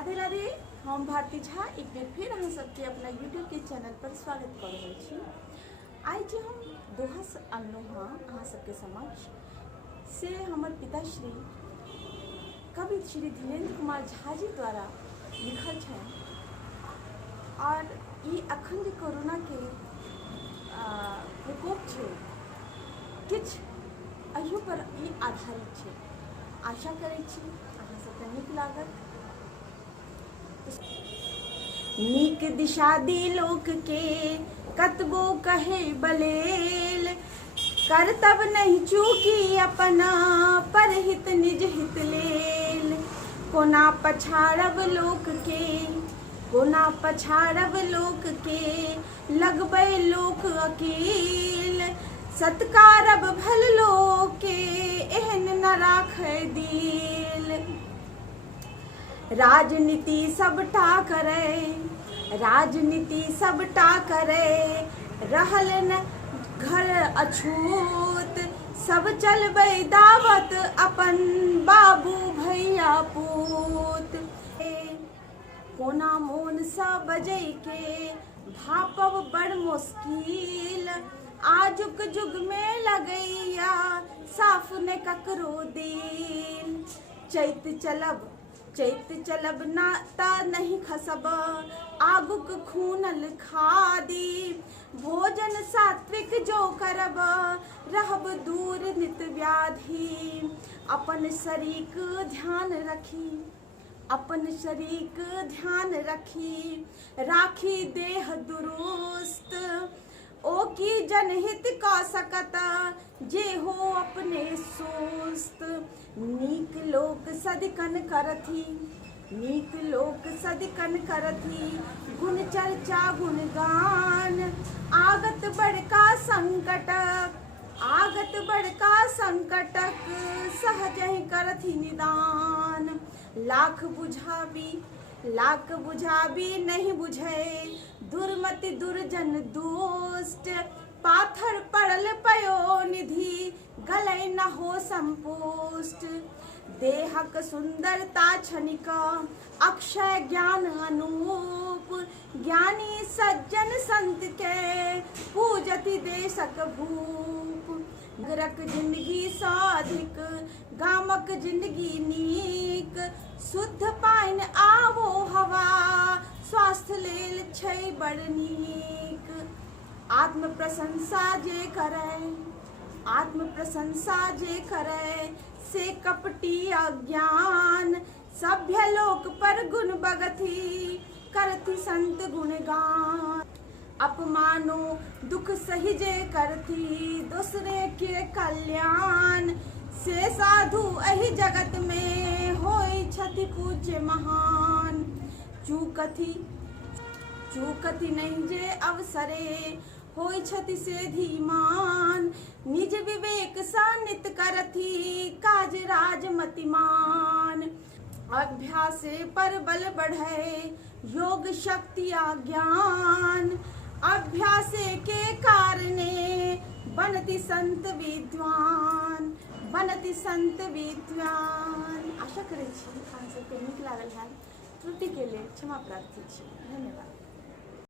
राधे राधे। हम भारती झा एक बेर फिर अहाँ सबके अपना यूट्यूब के चैनल पर स्वागत कर रहे छी। आई जे हम दोहा अनलहुँ हाँ अहाँ सबके समक्ष से हमर पिताश्री कवि श्री धीरेन्द्र कुमार झा जी द्वारा लिखल छनि। और ई अखन जे कोरोना के प्रकोप छै किछु अहियो पर ई आधारित छै। आशा करै छी अहाँ सबके नीक लागत। नीक दिशा दी लोक के कतबो कहे बलेल, करतब नहीं चूकी अपना पर हित निज हित लेल। कोना पछाड़ब लोक के कोना पछाड़ब लोक के, लगबै लोक अकील। सत्कारब भल लोक के एहन न राखै दिल। राजनीति सबटा करे रहल न घर अछूत। सब चलबै दावत अपन बाबू भैया पूत। कोना मोन सा बजै के भापब बड़ मुश्किल। आजुक जुग में लगैया साफ ने ककरो दिल। चैत चलब ना ता नहीं खसब आगुक खूनल खादी। भोजन सात्विक जो करब रहब दूर नित व्याधि। अपन शरीक ध्यान रखी राखी देह दुरुस्त। ओ की जनहित का सकत जे हो अपने सुस्त। नीक लोक सदिकन करथी गुण चर्चा गुणगान। आगत संकटक सहजहि करथी निदान। लाख बुझाबी नहीं बुझे दुर्मति दुर्जन दुष्ट। पाथर पड़ल पयो निधि गलै न हो संपुष्ट। देहक सुंदरता क्षणिक अक्षय ज्ञान अनूप। ज्ञानी सज्जन संत के पूजति देशक भूप। नगरक जिंदगी सँ अधिक गामक जिंदगी नीक। शुद्ध पानि आवो हवा स्वास्थ्य लेल छै बड़ नीक। आत्म प्रशंसा जे करे से कपटी अज्ञान। सभ्य लोक पर गुण बगथी करथी संत गुणगान। अपमानो दुख सही जे करथी दूसरे के कल्याण। से साधु एहि जगत में होई छथि पूज्य महान। चूकथि नहीं जे अवसरे होई छथि से धीमान। निज विवेक सा नित करथी काज राजमतिमान। अभ्यासे पर बल बढ़े योग शक्ति आज्ञान। अभ्यासे के कारणे बनति संत विद्वान। आशा करै छी अहाँ सबके नीक लागल है। त्रुटि के लेल क्षमा प्रार्थी छी। धन्यवाद।